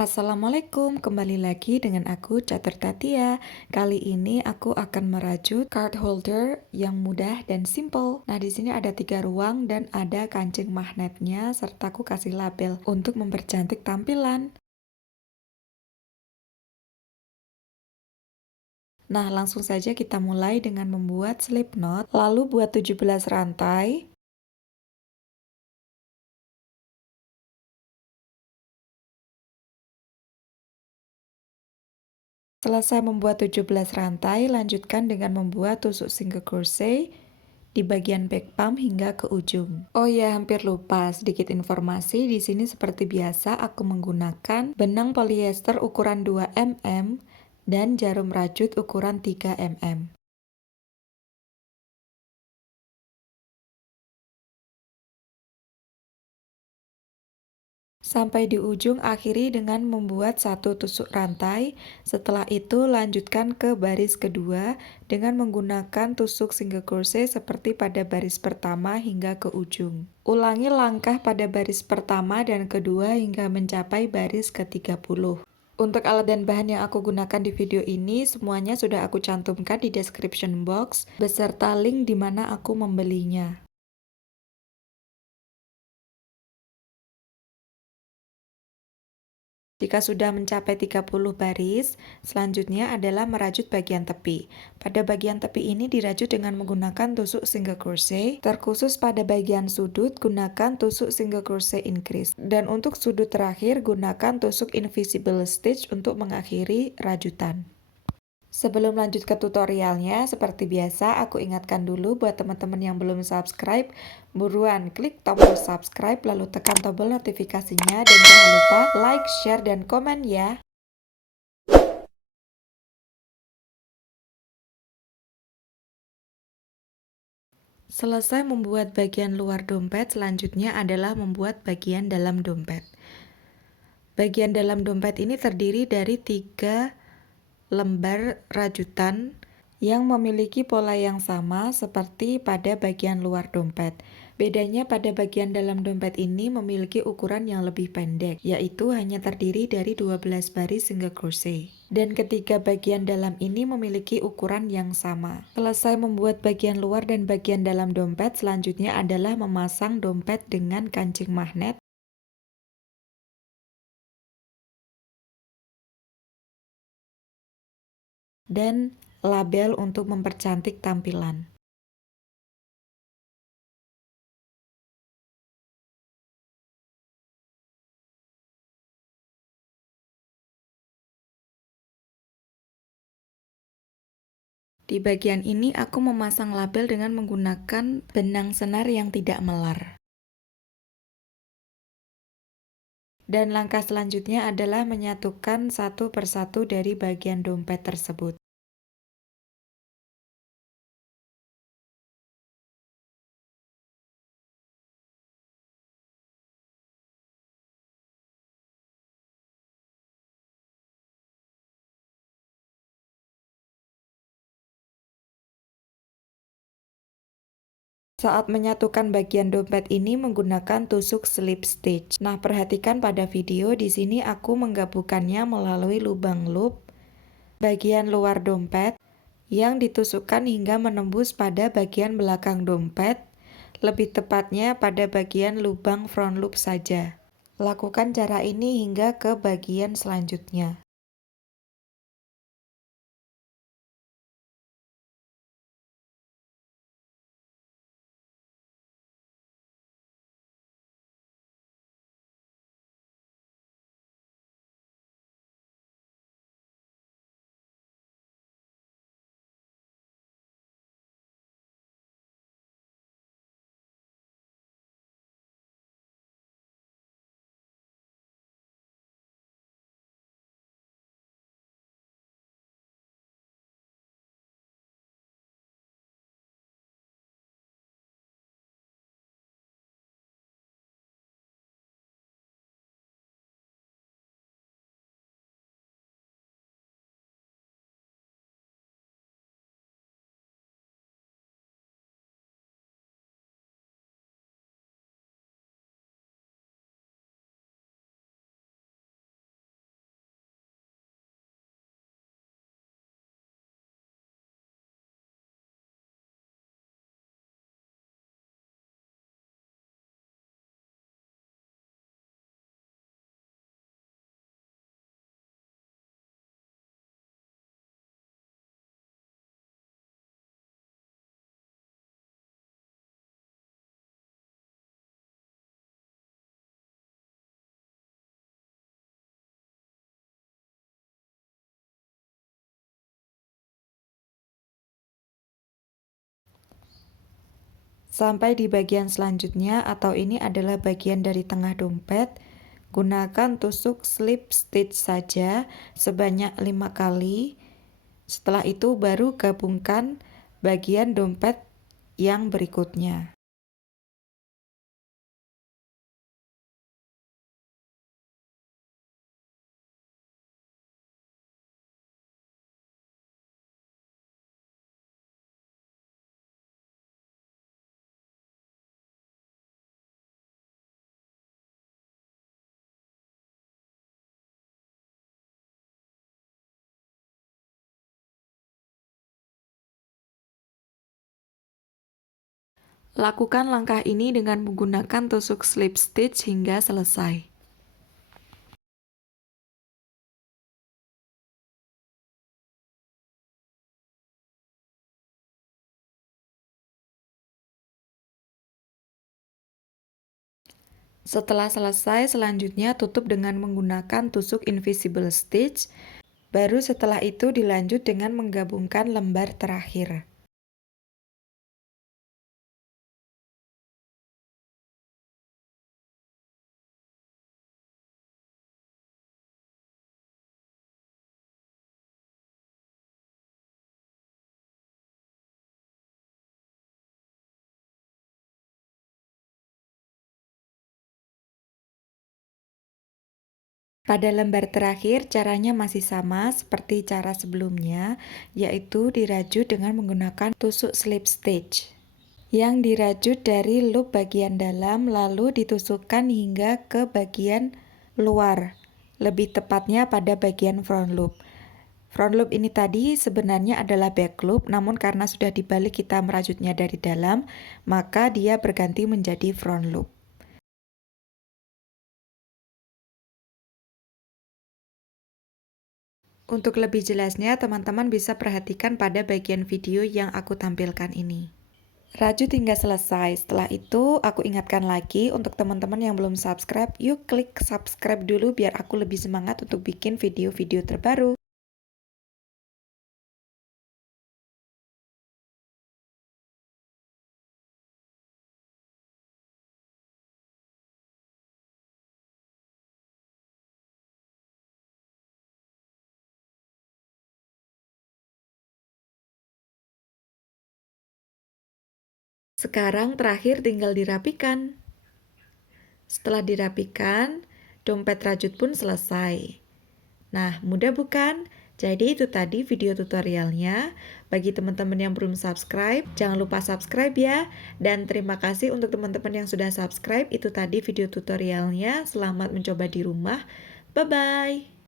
Assalamualaikum, kembali lagi dengan aku Catur Tatia. Kali ini aku akan merajut card holder yang mudah dan simple. Nah, di sini ada 3 ruang dan ada kancing magnetnya serta aku kasih label untuk mempercantik tampilan. Nah, langsung saja kita mulai dengan membuat slip knot, lalu buat 17 rantai. Selesai membuat 17 rantai, lanjutkan dengan membuat tusuk single crochet di bagian back pump hingga ke ujung. Oh ya, hampir lupa sedikit informasi. Di sini seperti biasa aku menggunakan benang polyester ukuran 2 mm dan jarum rajut ukuran 3 mm. Sampai di ujung akhiri dengan membuat satu tusuk rantai. Setelah itu lanjutkan ke baris kedua dengan menggunakan tusuk single crochet seperti pada baris pertama hingga ke ujung. Ulangi langkah pada baris pertama dan kedua hingga mencapai baris ke-30. Untuk alat dan bahan yang aku gunakan di video ini semuanya sudah aku cantumkan di description box beserta link di mana aku membelinya. Jika sudah mencapai 30 baris, selanjutnya adalah merajut bagian tepi. Pada bagian tepi ini dirajut dengan menggunakan tusuk single crochet, terkhusus pada bagian sudut gunakan tusuk single crochet increase. Dan untuk sudut terakhir gunakan tusuk invisible stitch untuk mengakhiri rajutan. Sebelum lanjut ke tutorialnya, seperti biasa aku ingatkan dulu buat teman-teman yang belum subscribe, buruan klik tombol subscribe lalu tekan tombol notifikasinya dan jangan lupa like, share, dan komen ya. Selesai membuat bagian luar dompet, selanjutnya adalah membuat bagian dalam dompet. Bagian dalam dompet ini terdiri dari 3 lembar rajutan yang memiliki pola yang sama seperti pada bagian luar dompet. Bedanya pada bagian dalam dompet ini memiliki ukuran yang lebih pendek, yaitu hanya terdiri dari 12 baris single crochet. Dan ketiga bagian dalam ini memiliki ukuran yang sama. Selesai membuat bagian luar dan bagian dalam dompet, selanjutnya adalah memasang dompet dengan kancing magnet. Dan label untuk mempercantik tampilan. Di bagian ini aku memasang label dengan menggunakan benang senar yang tidak melar. Dan langkah selanjutnya adalah menyatukan satu persatu dari bagian dompet tersebut. Saat menyatukan bagian dompet ini menggunakan tusuk slip stitch. Nah, perhatikan pada video di sini aku menggabungkannya melalui lubang loop bagian luar dompet yang ditusukkan hingga menembus pada bagian belakang dompet, lebih tepatnya pada bagian lubang front loop saja. Lakukan cara ini hingga ke bagian selanjutnya. Sampai di bagian selanjutnya, atau ini adalah bagian dari tengah dompet. Gunakan tusuk slip stitch saja sebanyak 5 kali. Setelah itu baru gabungkan bagian dompet yang berikutnya. Lakukan langkah ini dengan menggunakan tusuk slip stitch hingga selesai. Setelah selesai, selanjutnya tutup dengan menggunakan tusuk invisible stitch. Baru setelah itu dilanjut dengan menggabungkan lembar terakhir. Pada lembar terakhir, caranya masih sama seperti cara sebelumnya, yaitu dirajut dengan menggunakan tusuk slip stitch. Yang dirajut dari loop bagian dalam lalu ditusukkan hingga ke bagian luar, lebih tepatnya pada bagian front loop. Front loop ini tadi sebenarnya adalah back loop, namun karena sudah dibalik kita merajutnya dari dalam, maka dia berganti menjadi front loop. Untuk lebih jelasnya, teman-teman bisa perhatikan pada bagian video yang aku tampilkan ini. Rajut hingga selesai. Setelah itu, aku ingatkan lagi untuk teman-teman yang belum subscribe, yuk klik subscribe dulu biar aku lebih semangat untuk bikin video-video terbaru. Sekarang terakhir tinggal dirapikan. Setelah dirapikan, dompet rajut pun selesai. Nah, mudah bukan? Jadi itu tadi video tutorialnya. Bagi teman-teman yang belum subscribe, jangan lupa subscribe ya. Dan terima kasih untuk teman-teman yang sudah subscribe. Itu tadi video tutorialnya. Selamat mencoba di rumah. Bye-bye.